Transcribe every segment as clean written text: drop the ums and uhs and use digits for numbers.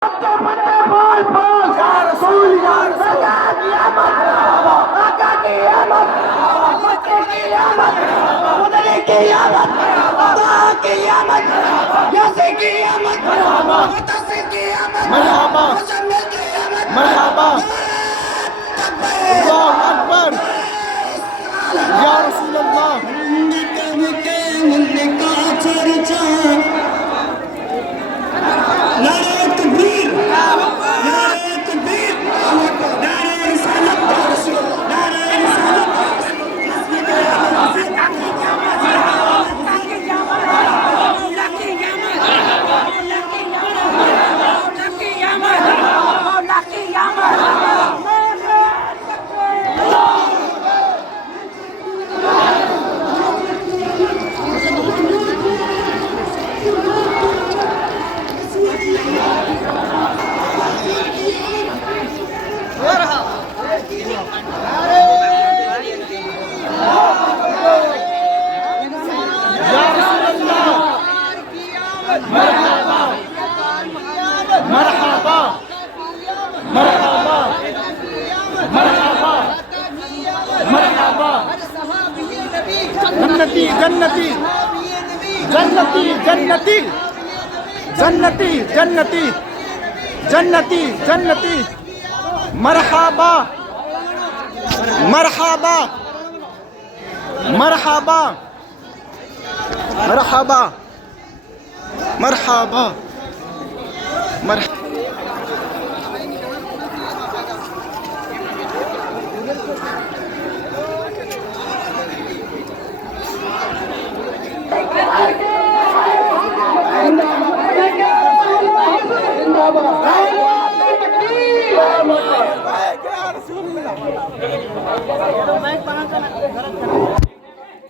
मरहबा अल्लाहु अकबर या रसूल अल्लाह। नारे तकबीर, नारे तकबीर, नारे रिसालत, नारे रिसालत। जन्नती जन्नती जन्नती जन्नती जन्नती जन्नती जन्नती जन्नती मरहबा मरहबा मरहबा मरहबा मरहबा मरहबा।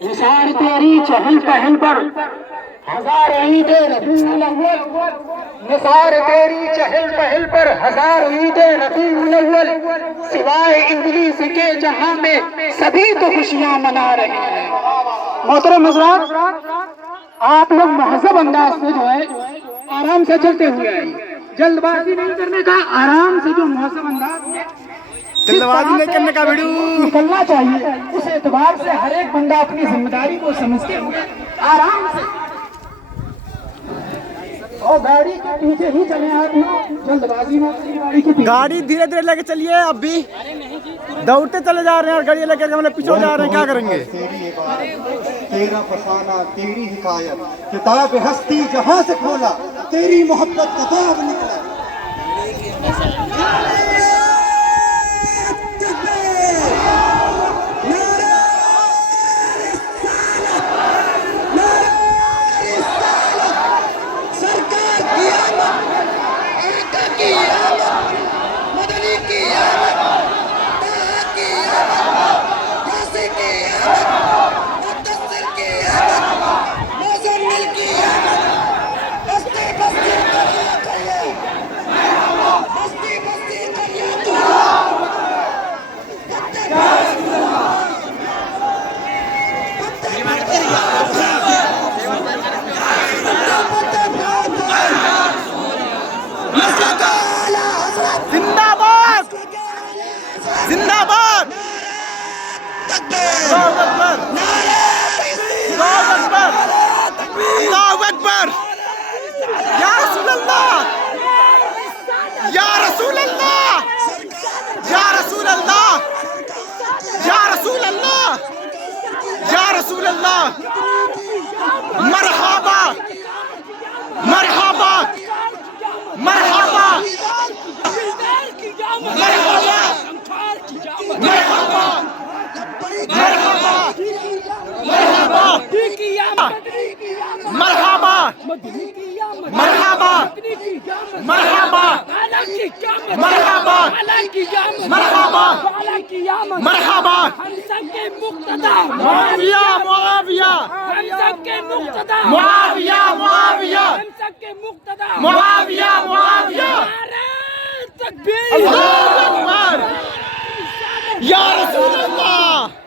निसार तेरी चहल पहल पर हजार ईद रबीउल अव्वल, निसार तेरी चहल पहल पर हजार ईद रबीउल अव्वल। सिवाय इंग्लिश के जहां में सभी तो खुशियां मना रहे हैं। मोहतरम हज़रात, आप लोग महज़ब अंदाज से जो है आराम से चलते हुए आइए, जल्दबाजी नहीं करने का, आराम से जो महज़ब अंदाज में जल्दबाजी नहीं करने का वीडियो निकलना चाहिए। उस एतबार से हर एक बंदा अपनी जिम्मेदारी को समझते हुए आराम से और गाड़ी के पीछे ही चले आप लोग, जल्दबाजी में गाड़ी के पीछे। गाड़ी धीरे धीरे लेके चलिए, अब भी दौड़ते चले जा रहे हैं, गाड़ी लेकर मतलब पीछे जा रहे हैं, क्या करेंगे। तेरा फसाना तेरी हिकायत, किताब हस्ती जहां से खोला, तेरी मोहब्बत किताब निकला। जिंदाबाद जिंदाबाद अल्लाहु अकबर अल्लाहु अकबर अल्लाहु अकबर। या रसूल अल्लाह या रसूल अल्लाह या रसूल अल्लाह या रसूल अल्लाह या रसूल अल्लाह। मरहबा मरहबा मरहबा मरहबा मरहबा मरहबा मरहबा मरहबा मरहबा मरहबा मरहबा मरहबा मरहबा। मुआविया मुआविया मुआविया मुआविया मुआविया मुआविया। अल्लाहु अकबर या रसूल अल्लाह।